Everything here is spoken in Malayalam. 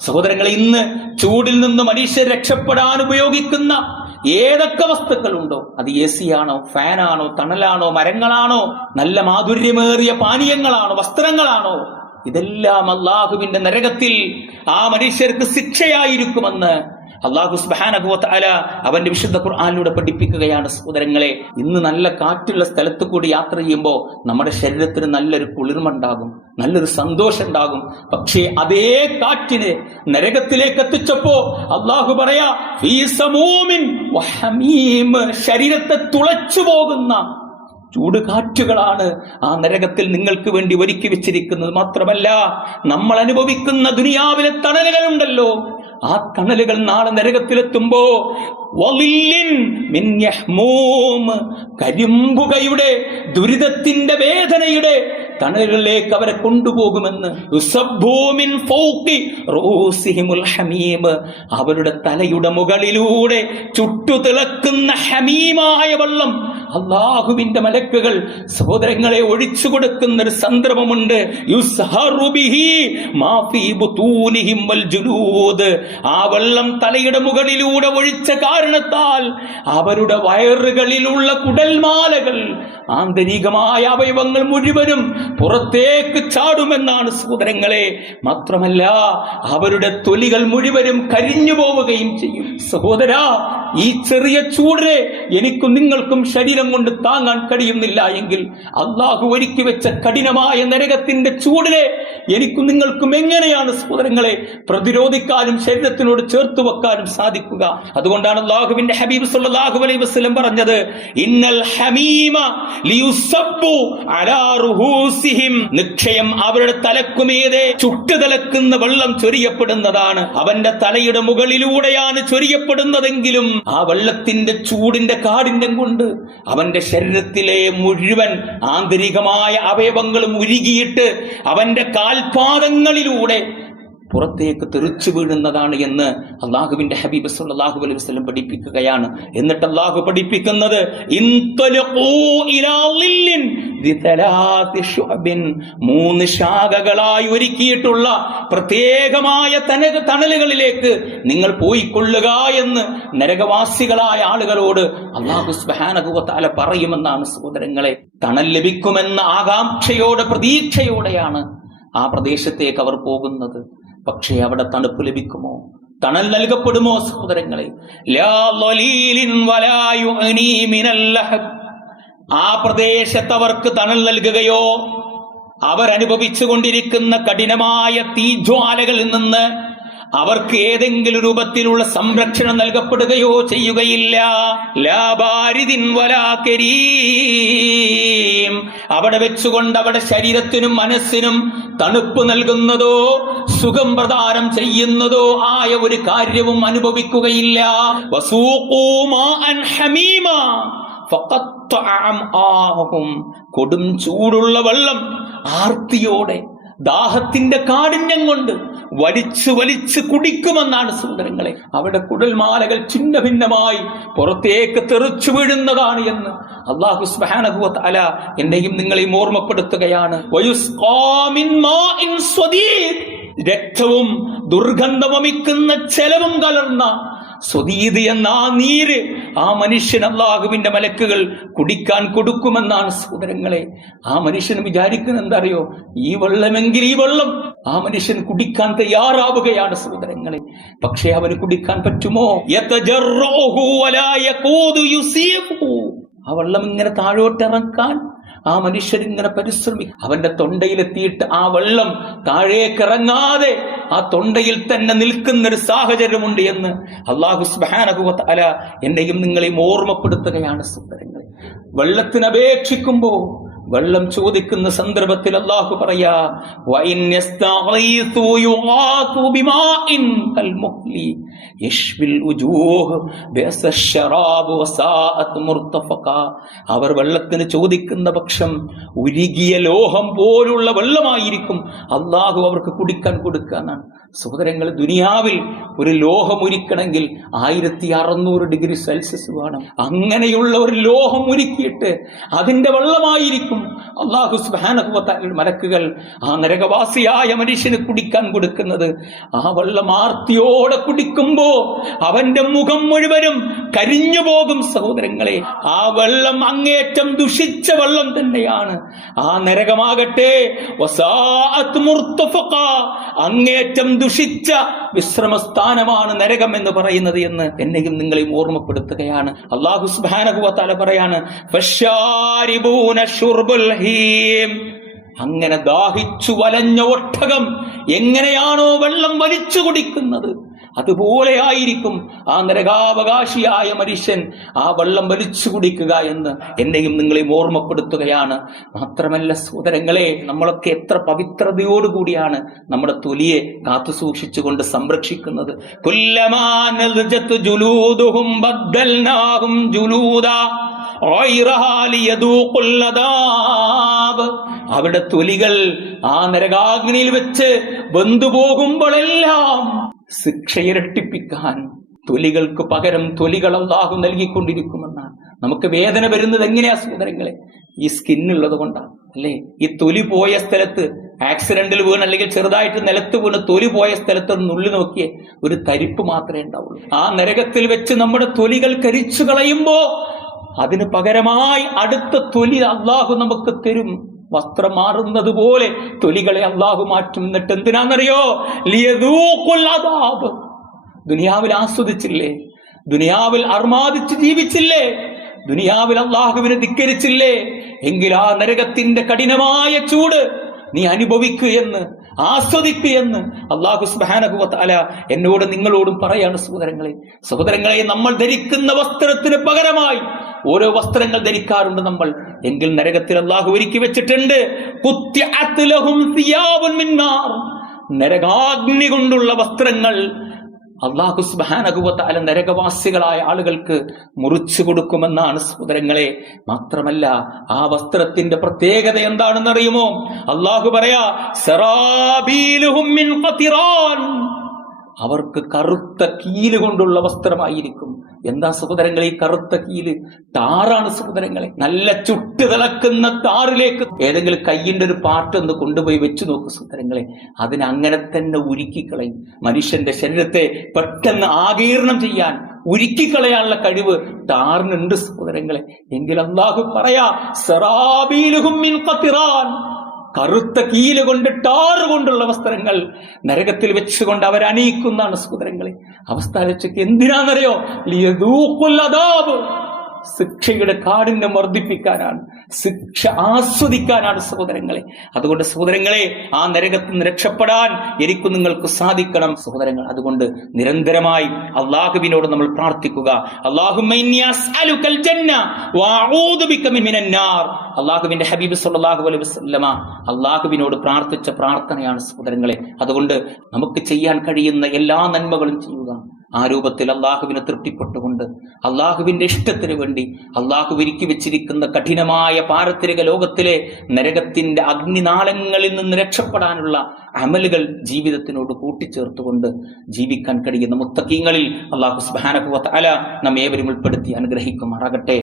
സഹോദരങ്ങളെ ഇന്ന് ചൂടിൽ നിന്ന് മനുഷ്യർ രക്ഷപ്പെടാൻ ഉപയോഗിക്കുന്ന ഏതൊക്കെ വസ്തുക്കളുണ്ടോ അത് എ സി ആണോ ഫാനാണോ തണലാണോ മരങ്ങളാണോ നല്ല മാധുര്യമേറിയ പാനീയങ്ങളാണോ വസ്ത്രങ്ങളാണോ ഇതെല്ലാം അള്ളാഹുവിന്റെ നരകത്തിൽ ആ മനുഷ്യർക്ക് ശിക്ഷയായിരിക്കുമെന്ന് അള്ളാഹു സുബാനഹുല അവന്റെ വിശുദ്ധ ഖുർആാനിലൂടെ പഠിപ്പിക്കുകയാണ് സഹോദരങ്ങളെ ഇന്ന് നല്ല കാറ്റുള്ള സ്ഥലത്ത് കൂടി യാത്ര ചെയ്യുമ്പോൾ നമ്മുടെ ശരീരത്തിന് നല്ലൊരു കുളിർമുണ്ടാകും നല്ലൊരു സന്തോഷം ഉണ്ടാകും പക്ഷേ അതേ കാറ്റിന് നരകത്തിലേക്ക് എത്തിച്ചപ്പോ അള്ളാഹു പറയാ. ശരീരത്തെ തുളച്ചു പോകുന്ന ചൂട് കാറ്റുകളാണ് ആ നരകത്തിൽ നിങ്ങൾക്ക് വേണ്ടി ഒരുക്കി വെച്ചിരിക്കുന്നത് മാത്രമല്ല നമ്മൾ അനുഭവിക്കുന്ന ദുനിയാവിലെ തണലുകളുണ്ടല്ലോ ആ തണലുകൾ നാളെ നരകത്തിലെത്തുമ്പോ. കരിമ്പുകയുടെ ദുരിതത്തിന്റെ വേദനയുടെ തണലുകളിലേക്ക് അവരെ കൊണ്ടുപോകുമെന്ന്. അവരുടെ തലയുടെ മുകളിലൂടെ ചുട്ടുതിളക്കുന്ന ഹമീമായ വെള്ളം അള്ളാഹുവിന്റെ മലക്കുകൾ സഹോദരങ്ങളെ ഒഴിച്ചു കൊടുക്കുന്ന ഒരു സന്ദർഭമുണ്ട്. ആ വെള്ളം തലയുടെ മുകളിലൂടെ ഒഴിച്ച കാരണത്താൽ അവരുടെ വയറുകളിലുള്ള കുടൽമാലകൾ ആന്തരികമായ അവയവങ്ങൾ മുഴുവനും പുറത്തേക്ക് ചാടുമെന്നാണ് സഹോദരങ്ങളെ. മാത്രമല്ല അവരുടെ തൊലികൾ മുഴുവനും കരിഞ്ഞു പോവുകയും ചെയ്യും. സഹോദര ഈ ചെറിയ ചൂടിനെ എനിക്കും നിങ്ങൾക്കും ശരീരം കൊണ്ട് താങ്ങാൻ കഴിയുന്നില്ല എങ്കിൽ അള്ളാഹു ഒരുക്കി വെച്ച കഠിനമായ നരകത്തിന്റെ ചൂടിനെ എനിക്കും നിങ്ങൾക്കും എങ്ങനെയാണ് സഹോദരങ്ങളെ പ്രതിരോധിക്കാനും ശരീരത്തിനോട് ചേർത്ത് വെക്കാനും സാധിക്കുക? അതുകൊണ്ടാണ് അള്ളാഹുവിന്റെ ഹബീബ് സല്ലാഹു അലൈഹി വസല്ലം പറഞ്ഞത് ഇന്നൽ ഹമീമ നിക്ഷയം അവരുടെ തലക്കുമീതെ ചുട്ടുതലക്കുന്ന വെള്ളം ചൊരിയപ്പെടുന്നതാണ്. അവന്റെ തലയുടെ മുകളിലൂടെയാണ് ചൊരിയപ്പെടുന്നതെങ്കിലും ആ വെള്ളത്തിന്റെ ചൂടിന്റെ കാടിന്റെ കൊണ്ട് അവന്റെ ശരീരത്തിലെ മുഴുവൻ ആന്തരികമായ അവയവങ്ങളും ഉരുകിയിട്ട് അവന്റെ കാൽപാദങ്ങളിലൂടെ പുറത്തേക്ക് തെറിച്ചു വീഴുന്നതാണ് എന്ന് അള്ളാഹുവിന്റെ ഹബീബ് അള്ളാഹു അലൈഹി വസ്ലം പഠിപ്പിക്കുകയാണ്. എന്നിട്ട് അള്ളാഹു പഠിപ്പിക്കുന്നത്. മൂന്ന് ശാഖകളായി ഒരുക്കിയിട്ടുള്ള പ്രത്യേകമായ തനക തണലുകളിലേക്ക് നിങ്ങൾ പോയിക്കൊള്ളുക എന്ന് നരകവാസികളായ ആളുകളോട് അള്ളാഹു തആല പറയുമെന്നാണ് സഹോദരങ്ങളെ. തണൽ ലഭിക്കുമെന്ന ആകാംക്ഷയോടെ പ്രതീക്ഷയോടെയാണ് ആ പ്രദേശത്തേക്ക് അവർ പോകുന്നത്. പക്ഷേ അവിടെ തണുപ്പ് ലഭിക്കുമോ? തണൽ നൽകപ്പെടുമോ സഹോദരങ്ങളെ? ആ പ്രദേശത്ത് അവർക്ക് തണൽ നൽകുകയോ അവരനുഭവിച്ചു കൊണ്ടിരിക്കുന്ന കഠിനമായ തീജ്വാലകളിൽ നിന്ന് അവർക്ക് ഏതെങ്കിലും രൂപത്തിലുള്ള സംരക്ഷണം നൽകപ്പെടുകയോ ചെയ്യുകയില്ല. അവിടെ വെച്ചുകൊണ്ട് അവിടെ ശരീരത്തിനും മനസ്സിനും തണുപ്പ് നൽകുന്നതോ സുഖം പ്രദാനം ചെയ്യുന്നതോ ആയ ഒരു കാര്യവും അനുഭവിക്കുകയില്ല. കൊടും ചൂടുള്ള വെള്ളം ആർത്തിയോടെ ദാഹത്തിന്റെ കാഠിന്യം കൊണ്ട് വലിച്ചു വലിച്ചു കുടിക്കുമെന്നാണ് സുന്ദരങ്ങളെ അവിടെ കുടൽമാലകൾ ഛിന്ന ഭിന്നമായി പുറത്തേക്ക് തെറിച്ചു വീഴുന്നതാണ് എന്ന് അള്ളാഹു സുബ്ഹാനഹു അല എന്നെയും നിങ്ങളെയും ഓർമ്മപ്പെടുത്തുകയാണ്. രക്തവും ദുർഗന്ധവമിക്കുന്ന ചെലവും കലർന്ന സ്വതീതി എന്ന ആ നീര് ആ മനുഷ്യൻ അള്ളാഹുവിന്റെ മലക്കുകൾ കുടിക്കാൻ കൊടുക്കുമെന്നാണ് സഹോദരങ്ങളെ. ആ മനുഷ്യൻ വിചാരിക്കുന്ന എന്തറിയോ? ഈ വെള്ളമെങ്കിൽ ഈ വെള്ളം ആ മനുഷ്യൻ കുടിക്കാൻ തയ്യാറാവുകയാണ് സഹോദരങ്ങളെ. പക്ഷേ അവന് കുടിക്കാൻ പറ്റുമോ. ആ വെള്ളം ഇങ്ങനെ താഴോട്ടിറക്കാൻ ആ മനുഷ്യരിങ്ങനെ പരിശ്രമി. അവന്റെ തൊണ്ടയിലെത്തിയിട്ട് ആ വെള്ളം താഴേക്കിറങ്ങാതെ ആ തൊണ്ടയിൽ തന്നെ നിൽക്കുന്ന ഒരു സാഹചര്യമുണ്ട് എന്ന് അള്ളാഹു സുബ്ഹാനഹു അല എന്നെയും നിങ്ങളെയും ഓർമ്മപ്പെടുത്തുകയാണ് സുന്ദരങ്ങൾ വെള്ളത്തിനപേക്ഷിക്കുമ്പോൾ വെള്ളം ചോദിക്കുന്ന സന്ദർഭത്തിൽ അള്ളാഹു പറയാ അവർ വെള്ളത്തിന് ചോദിക്കുന്ന പക്ഷം ഉരുകിയ ലോഹം പോലുള്ള വെള്ളമായിരിക്കും അള്ളാഹു അവർക്ക് കുടിക്കാൻ കൊടുക്കാനാണ്. സഹോദരങ്ങൾ ദുനിയാവിൽ ഒരു ലോഹം ഉരുക്കണമെങ്കിൽ ആയിരത്തി അറുന്നൂറ് ഡിഗ്രി സെൽഷ്യസ് വേണം. അങ്ങനെയുള്ള ഒരു ലോഹം ഉരുക്കിയിട്ട് അതിന്റെ വെള്ളമായിരിക്കും അള്ളാഹു സുബാനഹുവത്താലുള്ള മലക്കുകൾ ആ നരകവാസിയായ മനുഷ്യന് കുടിക്കാൻ കൊടുക്കുന്നത്. ആ വെള്ളം ആർത്തിയോടെ കുടിക്കുമ്പോ അവന്റെ മുഖം മുഴുവനും കരിഞ്ഞു പോകും സഹോദരങ്ങളെ. ആ വെള്ളം അങ്ങേറ്റം ദുഷിച്ച വെള്ളം തന്നെയാണ്. ആ നരകമാകട്ടെ. അങ്ങേറ്റം ദുഷിച്ച വിശ്രമസ്ഥാനമാണ് നരകം എന്ന് പറയുന്നത് എന്ന് എന്നെയും നിങ്ങളെയും ഓർമ്മപ്പെടുത്തുകയാണ്. അള്ളാഹു പറയാണ്. അങ്ങനെ ദാഹിച്ചു വലഞ്ഞ ഒട്ടകം എങ്ങനെയാണോ വെള്ളം വലിച്ചു കുടിക്കുന്നത്? അതുപോലെയായിരിക്കും ആ നരകാവകാശിയായ മനുഷ്യൻ ആ വെള്ളം വലിച്ചു കുടിക്കുക എന്ന് എന്നെയും നിങ്ങളെയും ഓർമ്മപ്പെടുത്തുകയാണ്. മാത്രമല്ല സഹോദരങ്ങളെ നമ്മളൊക്കെ എത്ര പവിത്രതയോടുകൂടിയാണ് നമ്മുടെ തൊലിയെ കാത്തു സൂക്ഷിച്ചുകൊണ്ട് സംരക്ഷിക്കുന്നത്. അവിടെ തൊലികൾ ആ നരകാഗ്നിയിൽ വെച്ച് ബന്ധുപോകുമ്പോഴെല്ലാം ഇരട്ടിപ്പിക്കാൻ തൊലികൾക്ക് പകരം തൊലികൾ അള്ളാഹു നൽകിക്കൊണ്ടിരിക്കുമെന്നാണ്. നമുക്ക് വേദന വരുന്നത് എങ്ങനെയാ സഹോദരങ്ങളെ? ഈ സ്കിന്നുള്ളത് കൊണ്ടാണ് അല്ലേ? ഈ തൊലി പോയ സ്ഥലത്ത് ആക്സിഡന്റിൽ വീണ് അല്ലെങ്കിൽ ചെറുതായിട്ട് നിലത്ത് വീണ് തൊലി പോയ സ്ഥലത്ത് നുള്ളി നോക്കിയേ ഒരു തരിപ്പ് മാത്രമേ ഉണ്ടാവുള്ളൂ. ആ നരകത്തിൽ വെച്ച് നമ്മുടെ തൊലികൾ കരിച്ചു കളയുമ്പോ അതിന് പകരമായി അടുത്ത തൊലി അള്ളാഹു നമുക്ക് തരും. വസ്ത്രം മാറുന്നത് പോലെ തൊലികളെ അള്ളാഹു മാറ്റും എന്നിട്ട് എന്തിനാണെന്നറിയോ. ദുനിയാവിൽ ആസ്വദിച്ചില്ലേ? ദുനിയാവിൽ അർമാദിച്ച് ജീവിച്ചില്ലേ? ദുനിയാവിൽ അള്ളാഹുവിനെ ധിക്കരിച്ചില്ലേ? എങ്കിൽ ആ നരകത്തിന്റെ കഠിനമായ ചൂട് നീ അനുഭവിക്കൂ എന്ന് ആസ്വദിക്കൂ എന്ന് അള്ളാഹു സുബാനഹുവല എന്നോട് നിങ്ങളോടും പറയാണ് സഹോദരങ്ങളെ. സഹോദരങ്ങളെ നമ്മൾ ധരിക്കുന്ന വസ്ത്രത്തിന് പകരമായി ഓരോ വസ്ത്രങ്ങൾ ധരിക്കാറുണ്ട് നമ്മൾ. എങ്കിൽ നരകത്തിൽ അള്ളാഹു ഒരുക്കി വെച്ചിട്ടുണ്ട്. നരകാഗ്നി കൊണ്ടുള്ള വസ്ത്രങ്ങൾ അള്ളാഹു സുബാനകുവത്താല നരകവാസികളായ ആളുകൾക്ക് മുറിച്ചു കൊടുക്കുമെന്നാണ് സഹോദരങ്ങളെ. മാത്രമല്ല ആ വസ്ത്രത്തിന്റെ പ്രത്യേകത എന്താണെന്ന് അറിയുമോ അള്ളാഹു പറയാ. അവർക്ക് കറുത്ത കീൽ കൊണ്ടുള്ള വസ്ത്രമായിരിക്കും. എന്താ സഹോദരങ്ങളെ ഈ കറുത്ത കീൽ? താറാണ് സഹോദരങ്ങളെ. നല്ല ചുട്ട് തിളക്കുന്ന താറിലേക്ക്. ഏതെങ്കിലും കയ്യിന്റെ ഒരു പാട്ട് ഒന്ന് കൊണ്ടുപോയി വെച്ചു നോക്കൂ സഹോദരങ്ങളെ. അതിനെ അങ്ങനെ തന്നെ ഉരുക്കിക്കളയും. മനുഷ്യന്റെ ശരീരത്തെ പെട്ടെന്ന് ആകീർണം ചെയ്യാൻ ഉരുക്കിക്കളയാനുള്ള കഴിവ് താറിനുണ്ട് സഹോദരങ്ങളെ. എങ്കിൽ അള്ളാഹു പറയാ കറുത്ത കീൽ കൊണ്ട് ടാറ് കൊണ്ടുള്ള വസ്ത്രങ്ങൾ നരകത്തിൽ വെച്ചുകൊണ്ട് അവർ അണിയിക്കുന്നതാണ് സഹോദരങ്ങളെ അവസ്ഥ ആലോചിക്ക് എന്തിനാണെന്നറിയോ. ശിക്ഷയുടെ കാഠിന്യം വർദ്ധിപ്പിക്കാനാണ്. ശിക്ഷ ആസ്വദിക്കാനാണ് സഹോദരങ്ങളെ. അതുകൊണ്ട് സഹോദരങ്ങളെ ആ നരകത്തിൽ നിന്ന് രക്ഷപ്പെടാൻ എനിക്കും നിങ്ങൾക്ക് സാധിക്കണം സഹോദരങ്ങൾ. അതുകൊണ്ട് നിരന്തരമായി അള്ളാഹുവിനോട് നമ്മൾ പ്രാർത്ഥിക്കുക. അള്ളാഹുവിന്റെ ഹബീബ് സല്ലല്ലാഹു അലൈഹി വസല്ലമ അള്ളാഹുവിനോട് പ്രാർത്ഥിച്ച പ്രാർത്ഥനയാണ് സഹോദരങ്ങളെ. അതുകൊണ്ട് നമുക്ക് ചെയ്യാൻ കഴിയുന്ന എല്ലാ നന്മകളും ചെയ്യുക. ആ രൂപത്തിൽ അള്ളാഹുവിനെ തൃപ്തിപ്പെട്ടുകൊണ്ട് അള്ളാഹുവിന്റെ ഇഷ്ടത്തിന് വേണ്ടി അള്ളാഹു ഒരുക്കി വെച്ചിരിക്കുന്ന കഠിനമായ പാരത്രിക ലോകത്തിലെ നരകത്തിന്റെ അഗ്നിനാളങ്ങളിൽ നിന്ന് രക്ഷപ്പെടാനുള്ള അമലുകൾ ജീവിതത്തിനോട് കൂട്ടിച്ചേർത്തുകൊണ്ട് ജീവിക്കാൻ കഴിയുന്ന മുത്തക്കീങ്ങളിൽ അള്ളാഹു സുബാനഹുവ നാം നമ്മേവരും ഉൾപ്പെടുത്തി അനുഗ്രഹിക്കുമാറാകട്ടെ.